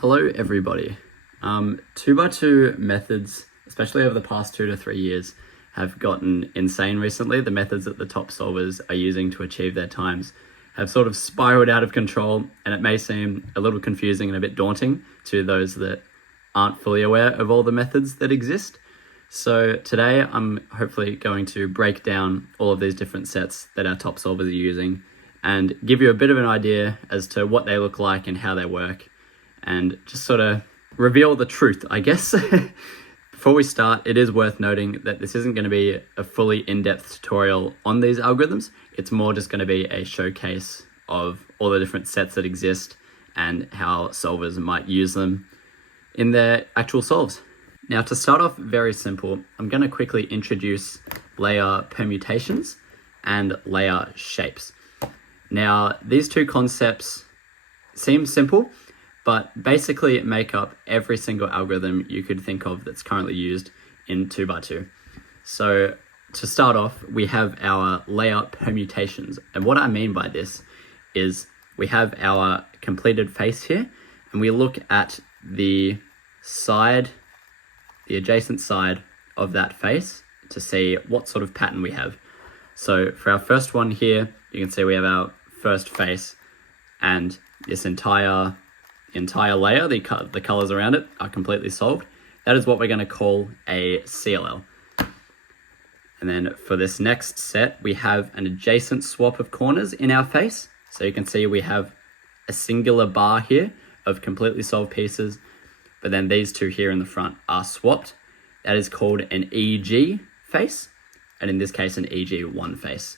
Hello everybody. 2x2 methods, especially over the past 2 to 3 years, have gotten insane recently. The methods that the top solvers are using to achieve their times have sort of spiraled out of control, and it may seem a little confusing and a bit daunting to those that aren't fully aware of all the methods that exist. So today I'm hopefully going to break down all of these different sets that our top solvers are using and give you a bit of an idea as to what they look like and how they work, and just sort of reveal the truth, I guess. Before we start, it is worth noting that this isn't going to be a fully in-depth tutorial on these algorithms. It's more just going to be a showcase of all the different sets that exist and how solvers might use them in their actual solves. Now, to start off very simple, I'm going to quickly introduce layer permutations and layer shapes. Now, these two concepts seem simple, but basically make up every single algorithm you could think of that's currently used in 2x2. So to start off, we have our layer permutations. And what I mean by this is we have our completed face here, and we look at the side, the adjacent side of that face to see what sort of pattern we have. So for our first one here, you can see we have our first face, and this entire layer, the colors around it are completely solved. That is what we're going to call a CLL. And then for this next set, we have an adjacent swap of corners in our face. So you can see we have a singular bar here of completely solved pieces, but then these two here in the front are swapped. That is called an EG face, and in this case, an EG1 face.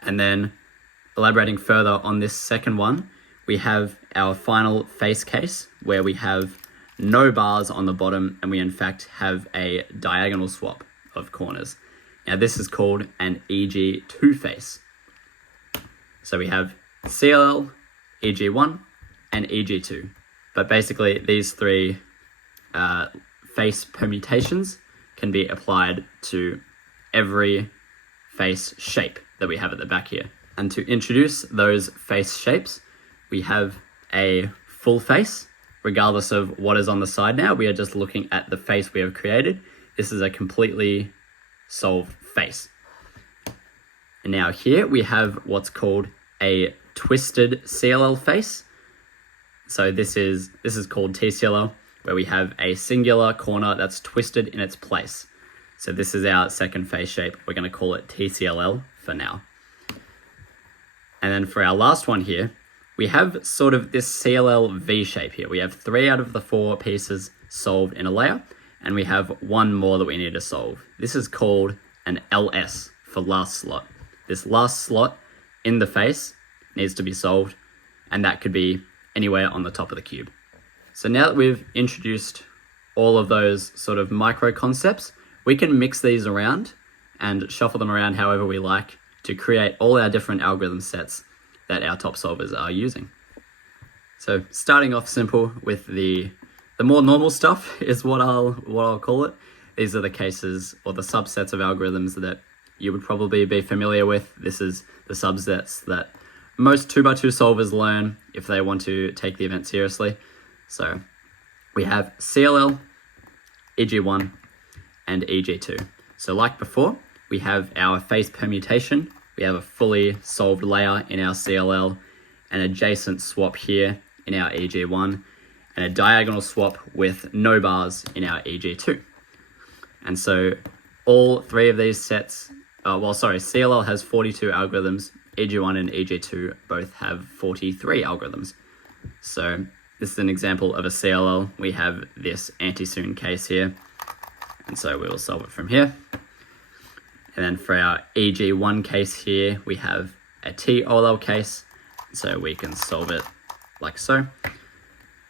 And then elaborating further on this second one, we have our final face case where we have no bars on the bottom, and we in fact have a diagonal swap of corners. Now this is called an EG2 face. So we have CLL, EG1, and EG2. But basically these three face permutations can be applied to every face shape that we have at the back here. And to introduce those face shapes, we have a full face, regardless of what is on the side now. We are just looking at the face we have created. This is a completely solved face. And now here we have what's called a twisted CLL face. So this is called TCLL, where we have a singular corner that's twisted in its place. So this is our second face shape. We're going to call it TCLL for now. And then for our last one here, we have sort of this CLL V shape here. We have 3 out of the 4 pieces solved in a layer, and we have one more that we need to solve. This is called an LS for last slot. This last slot in the face needs to be solved, and that could be anywhere on the top of the cube. So now that we've introduced all of those sort of micro concepts, we can mix these around and shuffle them around however we like to create all our different algorithm sets that our top solvers are using. So starting off simple with the more normal stuff is what I'll call it. These are the cases or the subsets of algorithms that you would probably be familiar with. This is the subsets that most 2x2 solvers learn if they want to take the event seriously. So we have CLL, EG1, and EG2. So like before, we have our face permutation. We have a fully solved layer in our CLL, an adjacent swap here in our EG1, and a diagonal swap with no bars in our EG2. And so all 3 of these sets, CLL has 42 algorithms, EG1 and EG2 both have 43 algorithms. So this is an example of a CLL. We have this anti-soon case here, and so we will solve it from here. And then for our EG1 case here, we have a TOLL case, so we can solve it like so.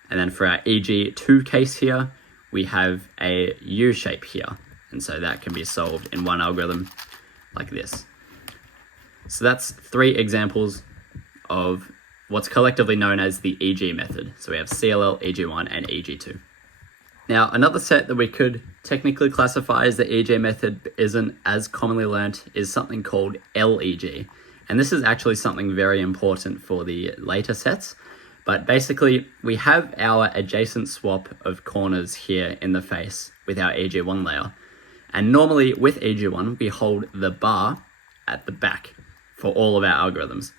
And then for our EG2 case here, we have a U shape here, and so that can be solved in one algorithm like this. So that's 3 examples of what's collectively known as the EG method. So we have CLL, EG1, and EG2. Now, another set that we could technically classify as the EG method but isn't as commonly learnt is something called LEG. And this is actually something very important for the later sets But basically, we have our adjacent swap of corners here in the face with our EG1 layer. And normally with EG1, we hold the bar at the back for all of our algorithms.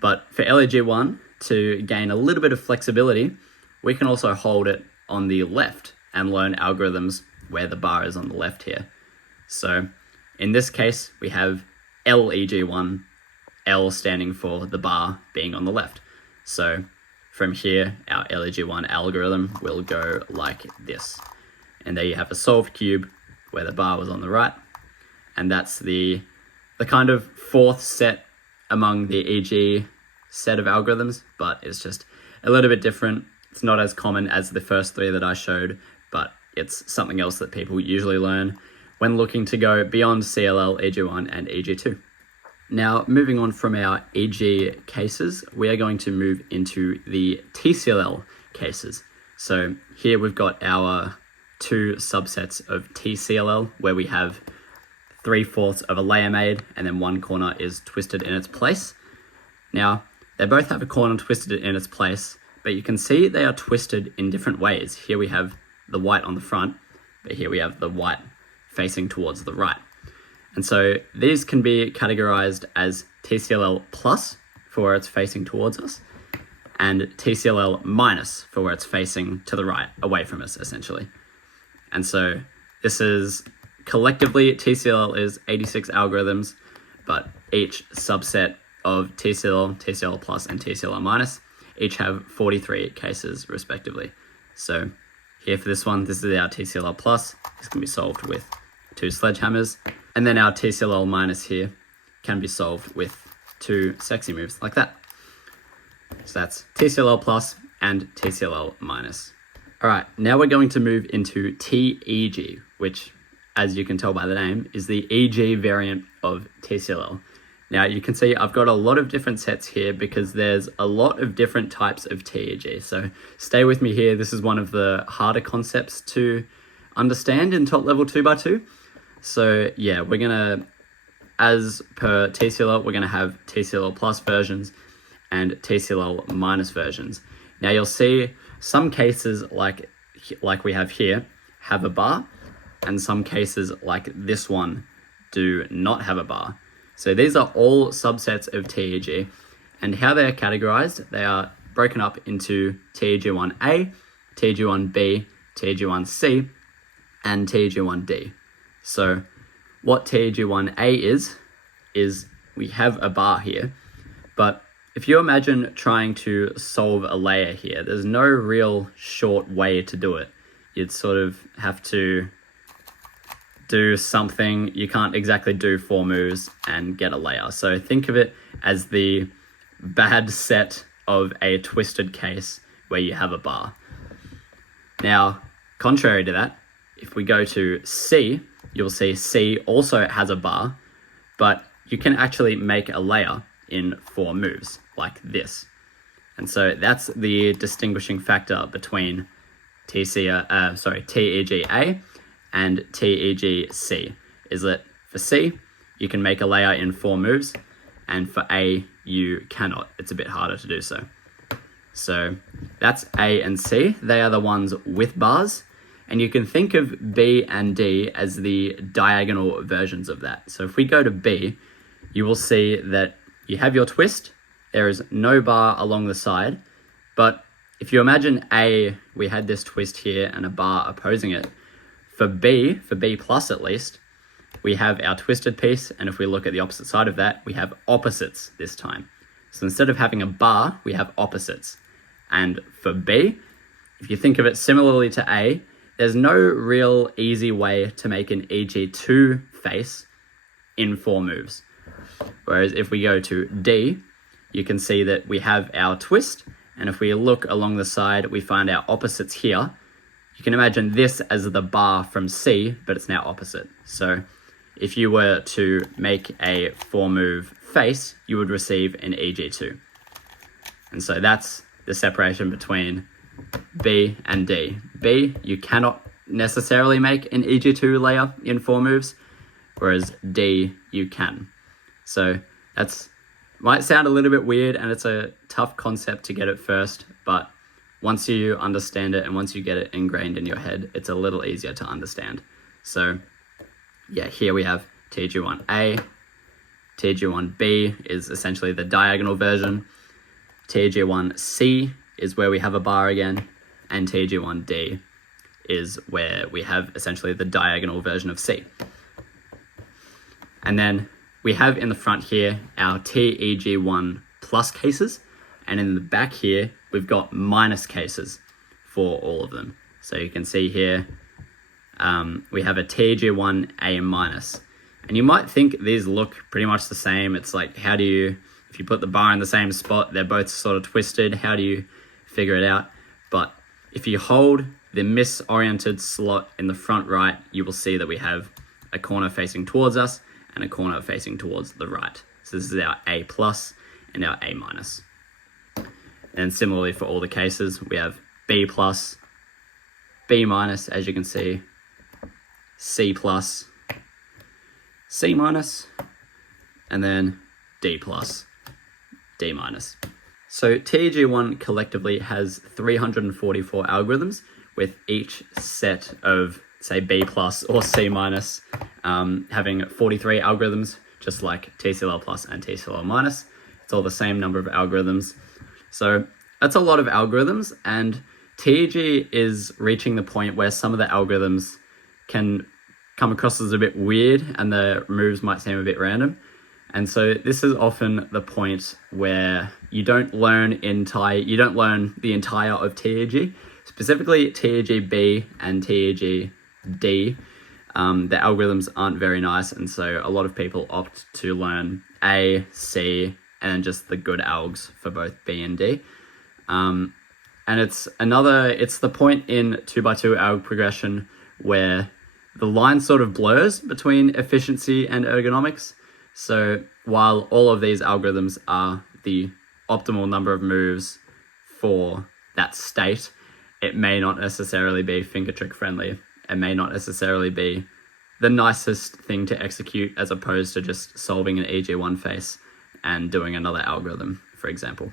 But for LEG1, to gain a little bit of flexibility, we can also hold it on the left and learn algorithms where the bar is on the left here. So in this case, we have LEG1, L standing for the bar being on the left. So from here, our LEG1 algorithm will go like this. And there you have a solved cube where the bar was on the right. And that's the kind of fourth set among the EG set of algorithms, but it's just a little bit different. It's not as common as the first three that I showed, but it's something else that people usually learn when looking to go beyond CLL, EG1, and EG2. Now, moving on from our EG cases, we are going to move into the TCLL cases. So here we've got our two subsets of TCLL, where we have 3/4 of a layer made, and then one corner is twisted in its place. Now, they both have a corner twisted in its place, but you can see they are twisted in different ways. Here we have the white on the front, but here we have the white facing towards the right. And so these can be categorized as TCLL plus for where it's facing towards us, and TCLL minus for where it's facing to the right, away from us, essentially. And so this is collectively, TCLL is 86 algorithms, but each subset of TCLL, TCLL plus, and TCLL minus each have 43 cases respectively. So here for this one, this is our TCLL plus. This can be solved with 2 sledgehammers. And then our TCLL minus here can be solved with 2 sexy moves like that. So that's TCLL plus and TCLL minus. All right, now we're going to move into TEG, which, as you can tell by the name, is the EG variant of TCLL. Now you can see I've got a lot of different sets here because there's a lot of different types of TEG. So stay with me here. This is one of the harder concepts to understand in top level 2x2. So yeah, we're gonna, as per TCLL, we're gonna have TCLL plus versions and TCLL minus versions. Now you'll see some cases like we have here have a bar, and some cases like this one do not have a bar. So these are all subsets of TEG, and how they are categorized, they are broken up into TEG1A, TEG1B, TEG1C, and TEG1D. So what TEG1A is we have a bar here, but if you imagine trying to solve a layer here, there's no real short way to do it. You'd sort of have to do something. You can't exactly do 4 moves and get a layer. So think of it as the bad set of a twisted case where you have a bar. Now, contrary to that, if we go to C, you'll see C also has a bar, but you can actually make a layer in 4 moves like this. And so that's the distinguishing factor between TEGA and TEGC, is that for C, you can make a layer in 4 moves, and for A, you cannot. It's a bit harder to do so. So that's A and C. They are the ones with bars, and you can think of B and D as the diagonal versions of that. So if we go to B, you will see that you have your twist. There is no bar along the side, but if you imagine A, we had this twist here and a bar opposing it. For B plus at least, we have our twisted piece, and if we look at the opposite side of that, we have opposites this time. So instead of having a bar, we have opposites. And for B, if you think of it similarly to A, there's no real easy way to make an EG2 face in 4 moves. Whereas if we go to D, you can see that we have our twist, and if we look along the side, we find our opposites here. You can imagine this as the bar from C, but it's now opposite. So if you were to make a 4-move face, you would receive an EG2. And so that's the separation between B and D. B, you cannot necessarily make an EG2 layer in 4 moves, whereas D, you can. So that's might sound a little bit weird, and it's a tough concept to get at first, but once you understand it and once you get it ingrained in your head, it's a little easier to understand. So yeah, here we have TG1A, TG1B is essentially the diagonal version, TG1C is where we have a bar again, and TG1D is where we have essentially the diagonal version of C. And then we have in the front here our TEG1 plus cases, and in the back here we've got minus cases for all of them. So you can see here we have a TG1A minus, and you might think these look pretty much the same. It's like, how do you, if you put the bar in the same spot, they're both sort of twisted, how do you figure it out? But if you hold the misoriented slot in the front right, you will see that we have a corner facing towards us and a corner facing towards the right. So this is our A plus and our A minus. And similarly for all the cases, we have B plus, B minus, as you can see, C plus, C minus, and then D plus, D minus. So TEG1 collectively has 344 algorithms, with each set of, say, B plus or C minus having 43 algorithms, just like TCLL plus and TCLL minus. It's all the same number of algorithms. So that's a lot of algorithms, and TEG is reaching the point where some of the algorithms can come across as a bit weird and the moves might seem a bit random. And so this is often the point where you don't learn the entire of TEG, specifically TEG-B and TEG-D. The algorithms aren't very nice, and so a lot of people opt to learn A, C, and just the good algs for both B and D. And it's the point in 2x2 alg progression where the line sort of blurs between efficiency and ergonomics. So while all of these algorithms are the optimal number of moves for that state, it may not necessarily be finger trick friendly. It may not necessarily be the nicest thing to execute, as opposed to just solving an EG1 face and doing another algorithm, for example.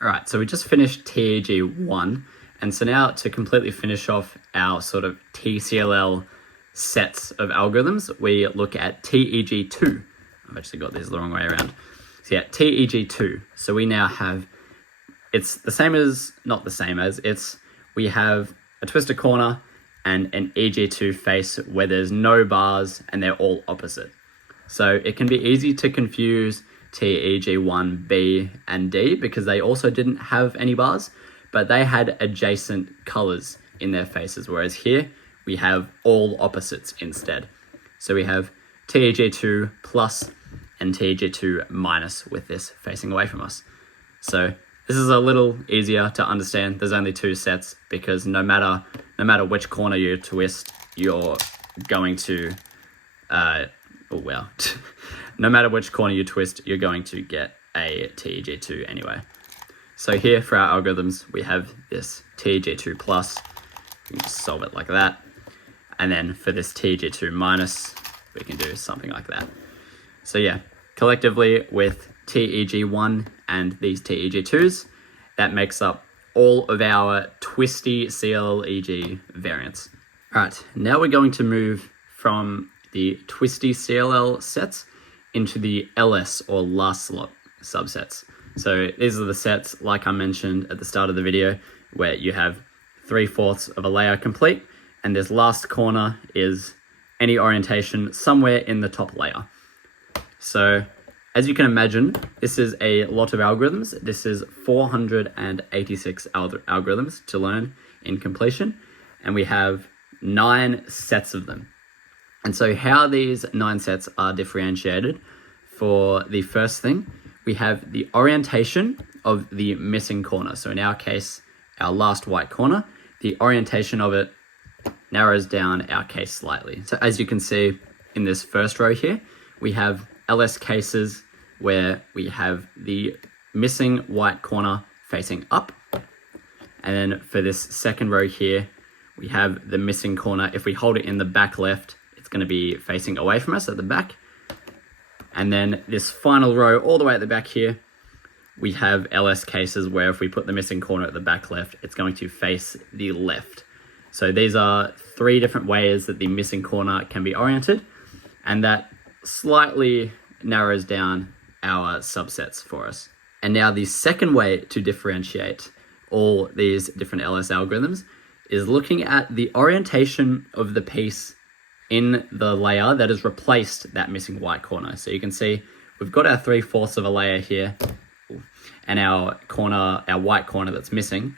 All right, so we just finished TEG1, and so now to completely finish off our sort of TCLL sets of algorithms, we look at TEG2. I've actually got these the wrong way around. So yeah, TEG2. So we now have, we have a twisted corner and an EG2 face where there's no bars and they're all opposite. So it can be easy to confuse TEG1, B, and D because they also didn't have any bars, but they had adjacent colors in their faces, whereas here we have all opposites instead. So we have TEG2 plus and TEG2 minus with this facing away from us. So this is a little easier to understand. There's only two sets because no matter which corner you twist, you're going to, no matter which corner you twist, you're going to get a TEG2 anyway. So here for our algorithms, we have this TEG2 plus. We can just solve it like that. And then for this TEG2 minus, we can do something like that. So yeah, collectively with TEG1 and these TEG2s, that makes up all of our twisty CLL-EG variants. All right, now we're going to move from the twisty CLL sets into the LS or last slot subsets. So these are the sets, like I mentioned at the start of the video, where you have 3/4 of a layer complete, and this last corner is any orientation somewhere in the top layer. So as you can imagine, this is a lot of algorithms. This is 486 algorithms to learn in completion, and we have 9 sets of them. And so how these 9 sets are differentiated, for the first thing, we have the orientation of the missing corner. So in our case, our last white corner, the orientation of it narrows down our case slightly. So as you can see in this first row here, we have LS cases where we have the missing white corner facing up. And then for this second row here, we have the missing corner. If we hold it in the back left, it's going to be facing away from us at the back. And then this final row all the way at the back here, we have LS cases where if we put the missing corner at the back left, it's going to face the left. So these are 3 different ways that the missing corner can be oriented, and that slightly narrows down our subsets for us. And now the second way to differentiate all these different LS algorithms is looking at the orientation of the piece in the layer that has replaced that missing white corner. So you can see we've got our 3/4 of a layer here and our white corner that's missing.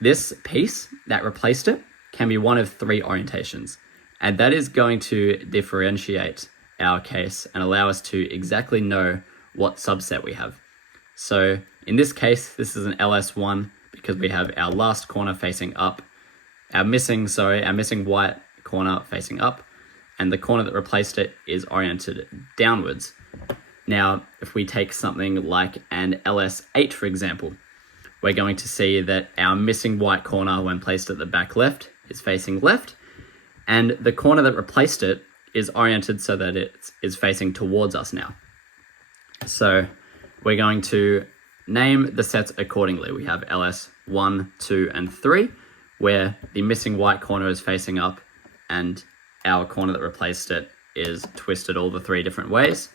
This piece that replaced it can be one of 3 orientations, and that is going to differentiate our case and allow us to exactly know what subset we have. So in this case, this is an LS1 because we have our last corner facing up, our missing white corner facing up, and the corner that replaced it is oriented downwards. Now, if we take something like an LS8, for example, we're going to see that our missing white corner when placed at the back left is facing left, and the corner that replaced it is oriented so that it is facing towards us now. So we're going to name the sets accordingly. We have LS1, 2, and 3, where the missing white corner is facing up and our corner that replaced it is twisted all the 3 different ways.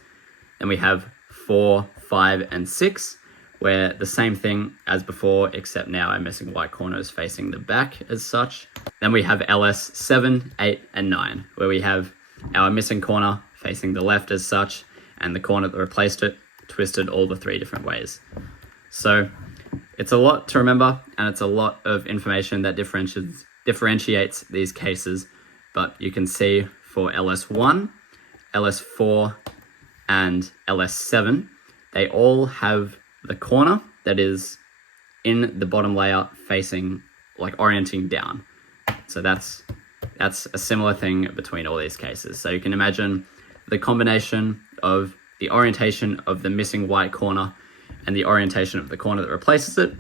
Then we have 4, 5, and 6, where the same thing as before, except now our missing white corner is facing the back as such. Then we have LS7, 8, and 9, where we have our missing corner facing the left as such, and the corner that replaced it twisted all the 3 different ways. So it's a lot to remember, and it's a lot of information that differentiates these cases, but you can see for LS1, LS4, and LS7, they all have the corner that is in the bottom layer facing, like orienting down. So that's a similar thing between all these cases. So you can imagine the combination of the orientation of the missing white corner and the orientation of the corner that replaces it.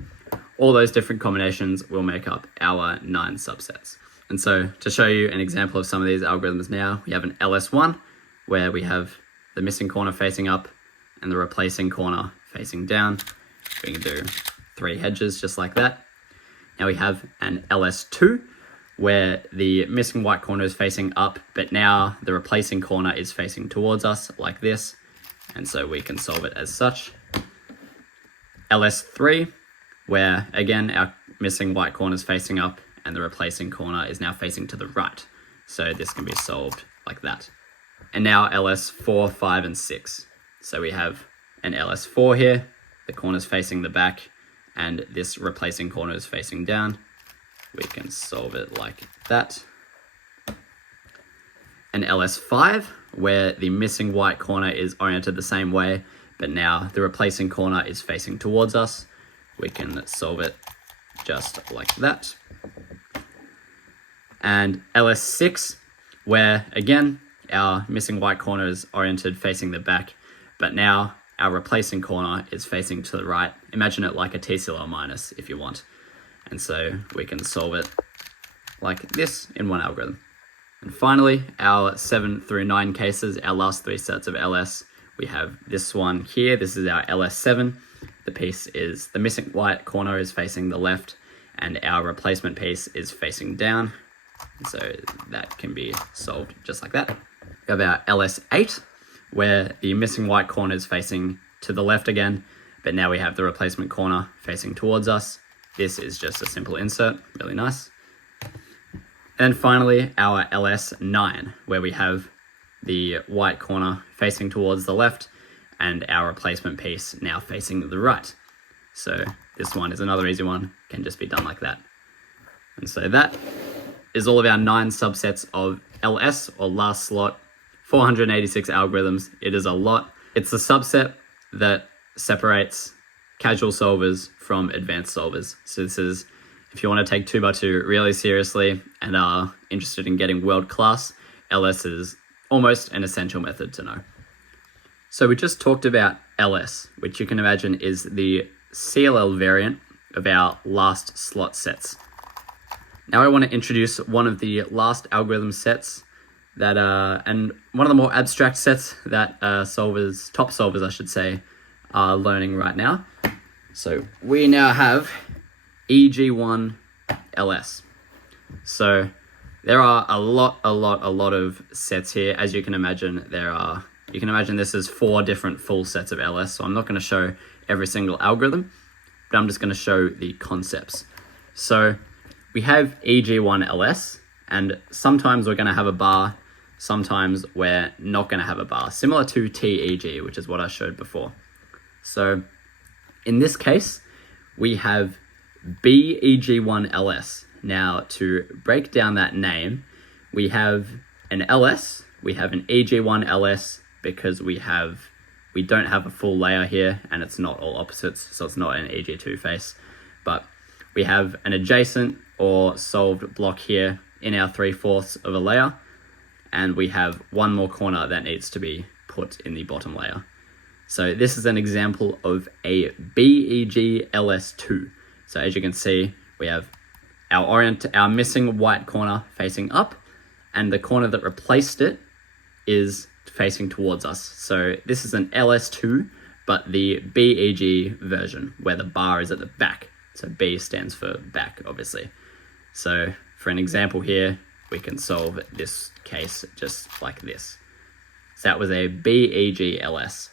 All those different combinations will make up our 9 subsets. And so to show you an example of some of these algorithms now, we have an LS1 where we have the missing corner facing up and the replacing corner facing down. We can do 3 hedges just like that. Now we have an LS2 where the missing white corner is facing up, but now the replacing corner is facing towards us like this. And so we can solve it as such. LS3, where again, our missing white corner is facing up and the replacing corner is now facing to the right. So this can be solved like that. And now LS4, 5, and 6. So we have an LS4 here, the corner's facing the back, and this replacing corner is facing down. We can solve it like that. An LS5, where the missing white corner is oriented the same way, but now the replacing corner is facing towards us. We can solve it just like that. And LS6, where again, our missing white corner is oriented facing the back, but now our replacing corner is facing to the right. Imagine it like a TCLL minus if you want. And so we can solve it like this in one algorithm. And finally, our 7 through 9 cases, our last 3 sets of LS, we have this one here. This is our LS7. The missing white corner is facing the left and our replacement piece is facing down. So that can be solved just like that. We have our LS8, where the missing white corner is facing to the left again, but now we have the replacement corner facing towards us. This is just a simple insert, really nice. And finally, our LS9, where we have the white corner facing towards the left and our replacement piece now facing the right. So this one is another easy one, can just be done like that. And so that is all of our 9 subsets of LS, or last slot, 486 algorithms. It is a lot. It's the subset that separates casual solvers from advanced solvers. So this is, if you want to take 2x2 really seriously and are interested in getting world class, LS is almost an essential method to know. So we just talked about LS, which you can imagine is the CLL variant of our last slot sets. Now I want to introduce one of the last algorithm sets that and one of the more abstract sets that top solvers I should say, are learning right now. So we now have EG1LS. So there are a lot of sets here. As you can imagine, this is 4 different full sets of LS. So I'm not going to show every single algorithm, but I'm just going to show the concepts. So we have EG1LS, and sometimes we're going to have a bar, sometimes we're not going to have a bar, similar to TEG, which is what I showed before. So in this case, we have BEG1LS. Now, to break down that name, we have an LS, we have an EG1LS because we don't have a full layer here and it's not all opposites, so it's not an EG2 face. But we have an adjacent or solved block here in our 3/4 of a layer, and we have one more corner that needs to be put in the bottom layer. So this is an example of a BEG-LS2. So as you can see, we have our missing white corner facing up, and the corner that replaced it is facing towards us. So this is an LS2, but the BEG version, where the bar is at the back. So B stands for back, obviously. So for an example here, we can solve this case just like this. So that was a BEG-LS.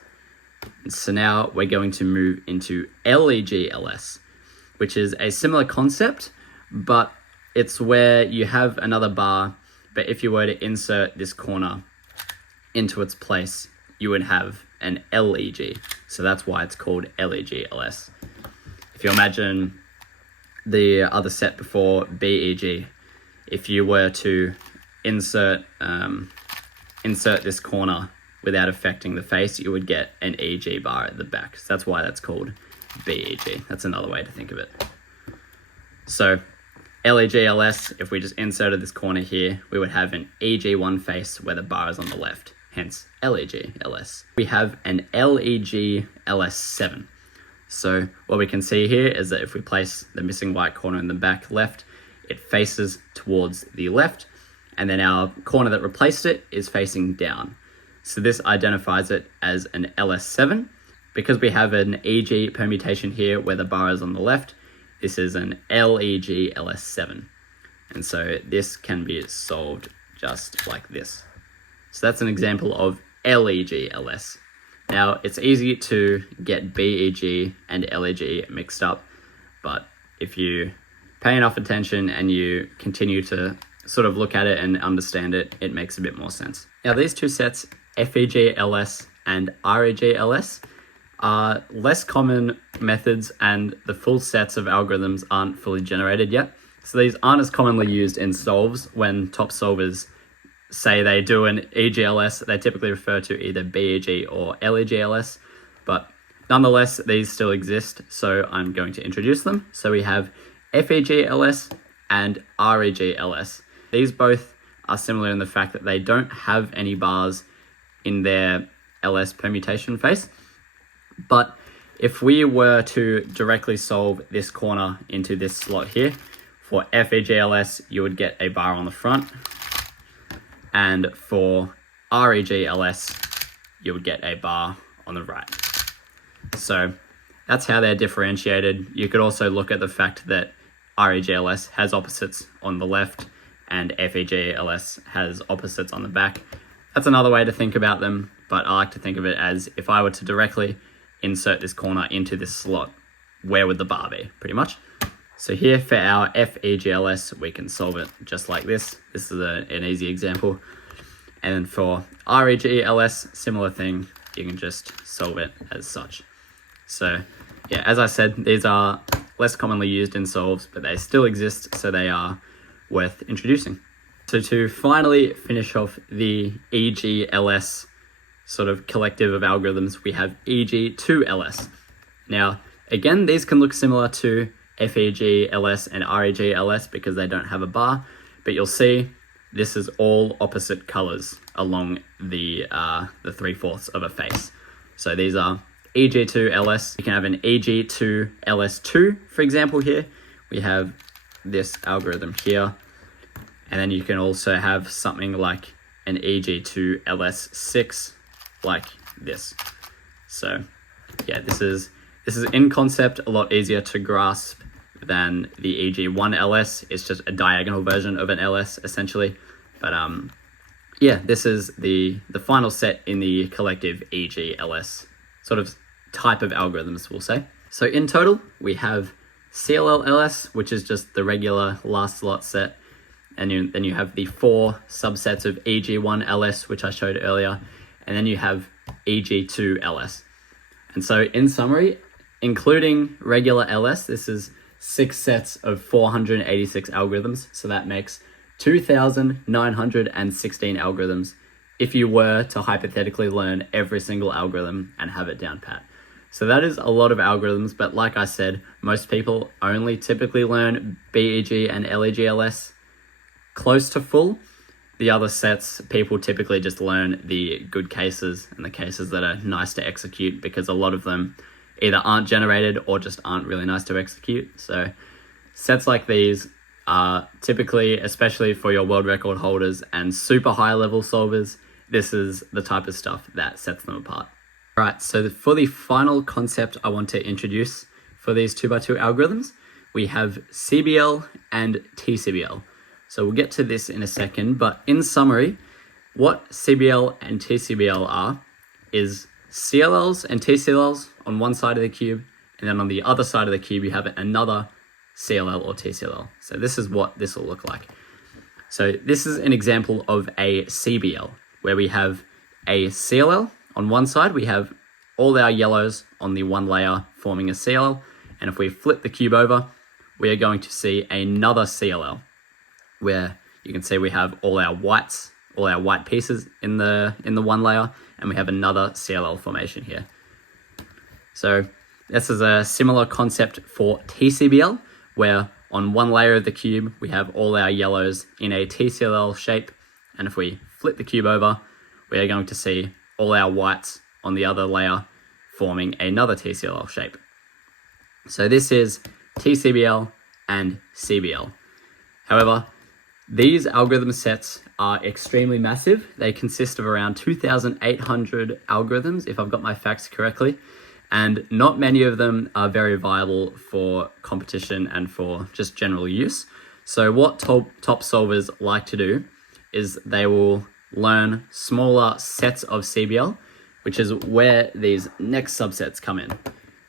So now we're going to move into LEG-LS, which is a similar concept, but it's where you have another bar, but if you were to insert this corner into its place, you would have an LEG. So that's why it's called LEG-LS. If you imagine the other set before, BEG, if you were to insert this corner without affecting the face, you would get an EG bar at the back. So that's why that's called BEG. That's another way to think of it. So LEG-LS, if we just inserted this corner here, we would have an EG1 face where the bar is on the left, hence LEG-LS. We have an LEG-LS7. So what we can see here is that if we place the missing white corner in the back left, it faces towards the left, and then our corner that replaced it is facing down. So this identifies it as an LS7. Because we have an EG permutation here where the bar is on the left, this is an LEG-LS7. And so this can be solved just like this. So that's an example of LEG-LS. Now, it's easy to get BEG and LEG mixed up, but if you pay enough attention and you continue to sort of look at it and understand it, it makes a bit more sense. Now, these two sets, FEG-LS and REG-LS, are less common methods, and the full sets of algorithms aren't fully generated yet. So these aren't as commonly used in solves. When top solvers say they do an EG-LS, they typically refer to either BEG or LEG-LS, but nonetheless, these still exist, so I'm going to introduce them. So we have FEG-LS and REG-LS. These both are similar in the fact that they don't have any bars in their LS permutation face. But if we were to directly solve this corner into this slot here, for FEG-LS, you would get a bar on the front. And for REG-LS, you would get a bar on the right. So that's how they're differentiated. You could also look at the fact that REG-LS has opposites on the left and FEG-LS has opposites on the back. That's another way to think about them, but I like to think of it as if I were to directly insert this corner into this slot, where would the bar be, pretty much? So here for our FEG-LS, we can solve it just like this. This is an easy example. And then for REG-LS, similar thing, you can just solve it as such. So yeah, as I said, these are less commonly used in solves, but they still exist, so they are worth introducing. So to finally finish off the EG-LS sort of collective of algorithms, we have EG2-LS. Now, again, these can look similar to FEG-LS and REG-LS because they don't have a bar, but you'll see this is all opposite colors along the 3/4 of a face. So these are EG2-LS. You can have an EG2-LS2, for example, here. We have this algorithm here. And then you can also have something like an EG2-LS6, like this. So yeah, this is This is in concept a lot easier to grasp than the EG1LS. It's just a diagonal version of an LS essentially. But yeah, this is the final set in the collective EG-LS sort of type of algorithms, we'll say. So in total, we have CLL-LS, which is just the regular last lot set. And then you have the 4 subsets of EG1-LS, which I showed earlier. And then you have EG2-LS. And so in summary, including regular LS, this is 6 sets of 486 algorithms. So that makes 2,916 algorithms if you were to hypothetically learn every single algorithm and have it down pat. So that is a lot of algorithms, but like I said, most people only typically learn BEG and LEG-LS close to full. The other sets, people typically just learn the good cases and the cases that are nice to execute, because a lot of them either aren't generated or just aren't really nice to execute. So sets like these are typically, especially for your world record holders and super high level solvers, this is the type of stuff that sets them apart. All right, so for the final concept I want to introduce for these 2x2 algorithms, we have CBL and TCBL. So we'll get to this in a second, but in summary, what CBL and TCBL are is CLLs and TCLLs on one side of the cube, and then on the other side of the cube you have another CLL or TCLL. So this is what this will look like. So this is an example of a CBL, where we have a CLL on one side, we have all our yellows on the one layer forming a CLL, and if we flip the cube over, we are going to see another CLL, where you can see we have all our whites, all our white pieces in the one layer, and we have another CLL formation here. So this is a similar concept for TCBL, where on one layer of the cube, we have all our yellows in a TCLL shape. And if we flip the cube over, we are going to see all our whites on the other layer forming another TCLL shape. So this is TCBL and CBL. However, these algorithm sets are extremely massive. They consist of around 2,800 algorithms, if I've got my facts correctly. And not many of them are very viable for competition and for just general use. So what top solvers like to do is they will learn smaller sets of CBL, which is where these next subsets come in.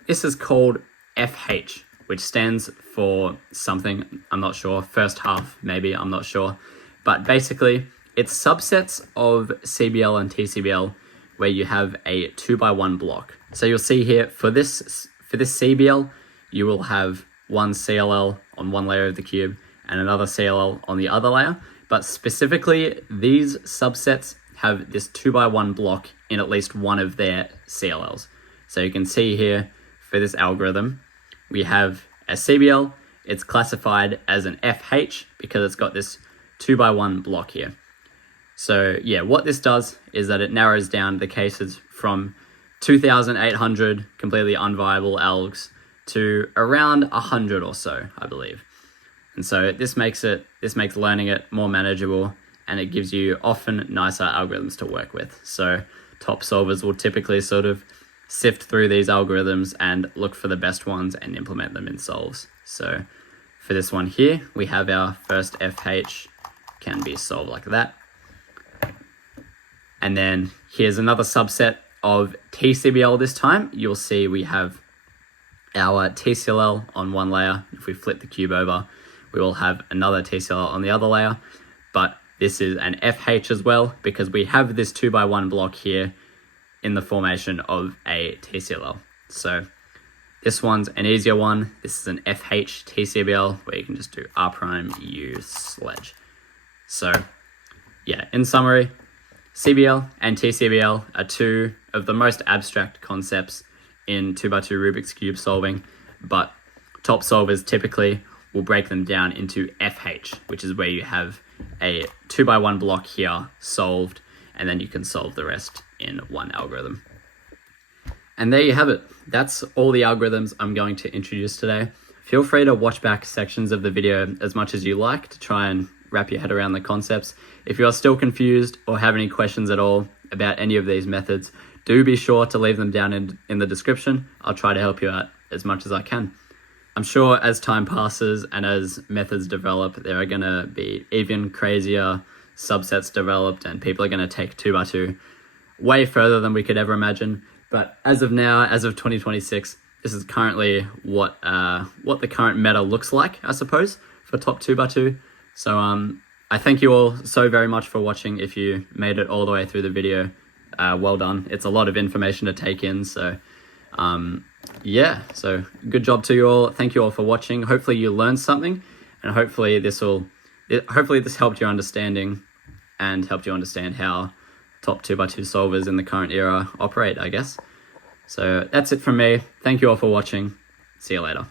This is called FH, which stands for something, I'm not sure, first half maybe, I'm not sure. But basically, it's subsets of CBL and TCBL where you have a 2x1 block. So you'll see here for this CBL, you will have one CLL on one layer of the cube and another CLL on the other layer. But specifically, these subsets have this 2x1 block in at least one of their CLLs. So you can see here for this algorithm, we have a CBL. It's classified as an FH because it's got this 2x1 block here. So yeah, what this does is that it narrows down the cases from 2,800 completely unviable algs to around 100 or so, I believe. And so this makes learning it more manageable, and it gives you often nicer algorithms to work with. So top solvers will typically sort of sift through these algorithms and look for the best ones and implement them in solves. So for this one here, we have our first FH can be solved like that. And then here's another subset of TCBL this time. You'll see we have our TCLL on one layer. If we flip the cube over, we will have another TCLL on the other layer. But this is an FH as well, because we have this 2x1 block here in the formation of a TCLL. So this one's an easier one. This is an FH TCBL, where you can just do R'(U) sledge. So yeah, in summary, CBL and TCBL are two of the most abstract concepts in 2x2 Rubik's Cube solving, but top solvers typically will break them down into FH, which is where you have a 2x1 block here solved, and then you can solve the rest in one algorithm. And there you have it. That's all the algorithms I'm going to introduce today. Feel free to watch back sections of the video as much as you like to try and wrap your head around the concepts. If you are still confused or have any questions at all about any of these methods, do be sure to leave them down in the description. I'll try to help you out as much as I can. I'm sure as time passes and as methods develop, there are going to be even crazier subsets developed, and people are going to take 2x2 way further than we could ever imagine. But as of now, as of 2026, this is currently what the current meta looks like, I suppose, for top 2x2. So I thank you all so very much for watching. If you made it all the way through the video, well done. It's a lot of information to take in, so yeah, so good job to you all. Thank you all for watching. Hopefully you learned something, and hopefully this helped your understanding and helped you understand how top 2x2 solvers in the current era operate, I guess. So that's it from me. Thank you all for watching. See you later.